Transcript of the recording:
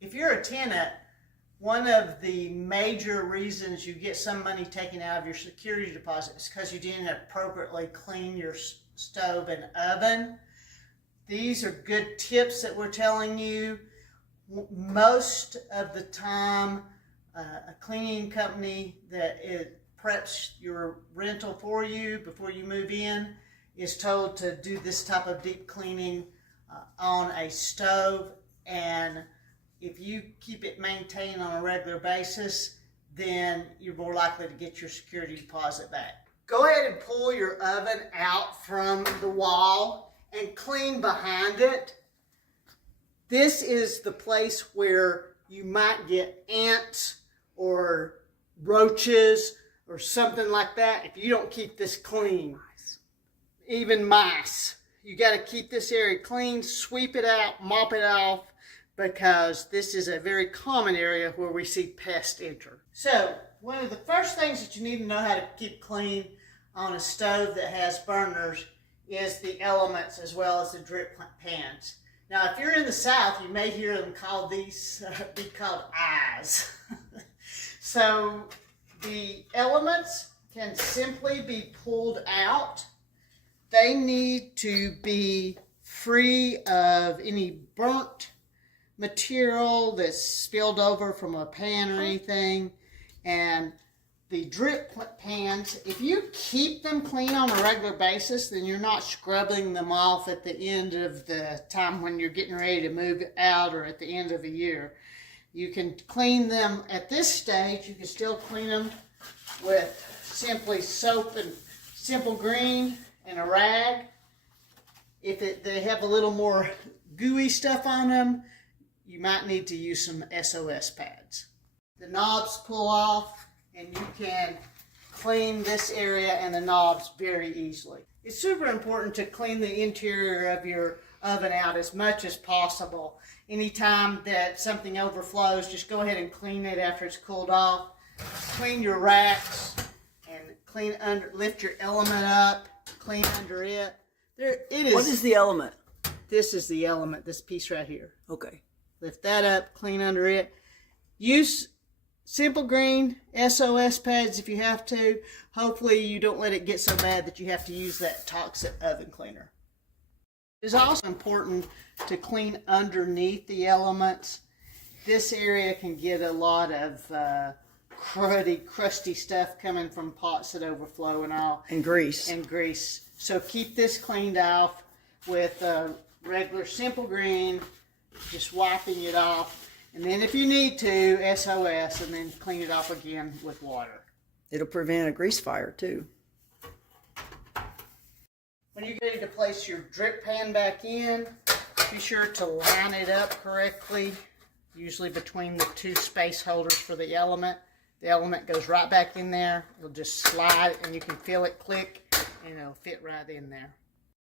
If you're a tenant, one of the major reasons you get some money taken out of your security deposit is because you didn't appropriately clean your stove and oven. These are good tips that we're telling you. Most of the time, a cleaning company that preps your rental for you before you move in is told to do this type of deep cleaning on a stove, and if you keep it maintained on a regular basis, then you're more likely to get your security deposit back. Go ahead and pull your oven out from the wall and clean behind it. This is the place where you might get ants or roaches or something like that if you don't keep this clean. Even mice. You got to keep this area clean, sweep it out, mop it off, because this is a very common area where we see pests enter. So, one of the first things that you need to know how to keep clean on a stove that has burners is the elements as well as the drip pans. Now, if you're in the South, you may hear them call these be called eyes. So, the elements can simply be pulled out. They need to be free of any burnt material that's spilled over from a pan or anything. And the drip pans, if you keep them clean on a regular basis, then you're not scrubbing them off at the end of the time when you're getting ready to move out or at the end of a year. You can clean them at this stage. You can still clean them with simply soap and Simple Green and a rag. If they have a little more gooey stuff on them, you might need to use some SOS pads. The knobs pull off and you can clean this area and the knobs very easily. It's super important to clean the interior of your oven out as much as possible. Anytime that something overflows, just go ahead and clean it after it's cooled off. Clean your racks and clean under, lift your element up, clean under it. There it is. What is the element? This is the element, this piece right here. Okay. Lift that up, clean under it. Use Simple Green SOS pads if you have to. Hopefully you don't let it get so bad that you have to use that toxic oven cleaner. It's also important to clean underneath the elements. This area can get a lot of crusty stuff coming from pots that overflow and all. And grease. And grease. So keep this cleaned off with regular Simple Green, just wiping it off. And then if you need to, SOS, and then clean it off again with water. It'll prevent a grease fire too. When you're ready to place your drip pan back in, be sure to line it up correctly, usually between the two space holders for the element. The element goes right back in there. It'll just slide and you can feel it click and it'll fit right in there.